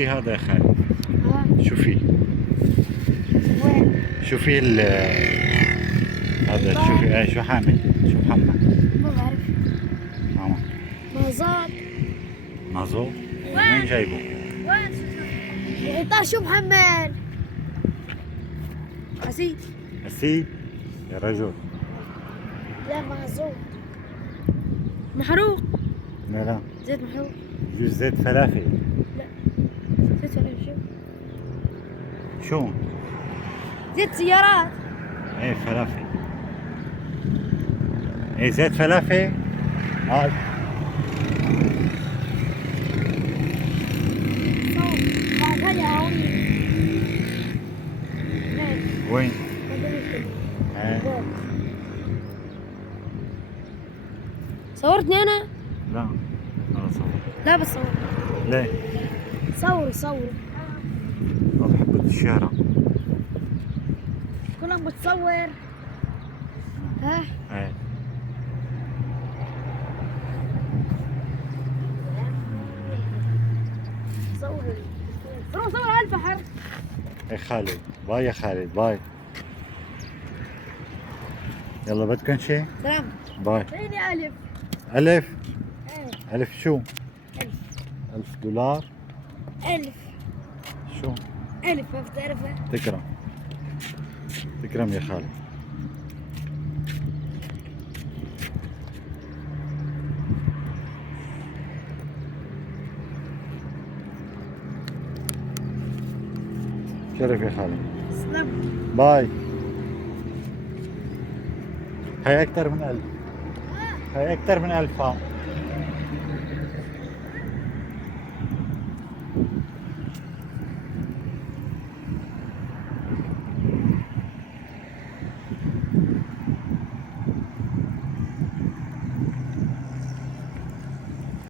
في هذا يا خالد؟ ها شو في؟ وين؟ شو في هذا شو في؟ شو حامل؟ شو محمد؟ ما بعرف. ماما مازال. نازو؟ وين جايبه؟ انت شو محمد؟ عزيز. أسيد يا رجل. لا معزول. محروق. لا لا، زيت محروق. يجوز زيت فلافل. لا زيت ولا شو؟ شو؟ زيت سيارات. ايه فلافل. ايه زيت فلافل؟ اه بعد هذه عاوني. وين؟ ايه صورتني انا؟ لا انا صور. لا بس صور. ليه؟ صوري. ما بحب الشارع. كلهم بتصور. ها ايه صور على البحر. ايه خالد، باي يا خالد، باي. يلا بدكن شيء؟ سلام. باي. فيني ألف. ألف؟ ايه ألف شو؟ ألف. $1000؟ ألف. شو؟ ألف ما بتعرفها؟ تكرم. تكرم يا خالد. شرف يا خالد. سلام. باي. هي أكثر من 1000. هي أكثر من 1000 ها.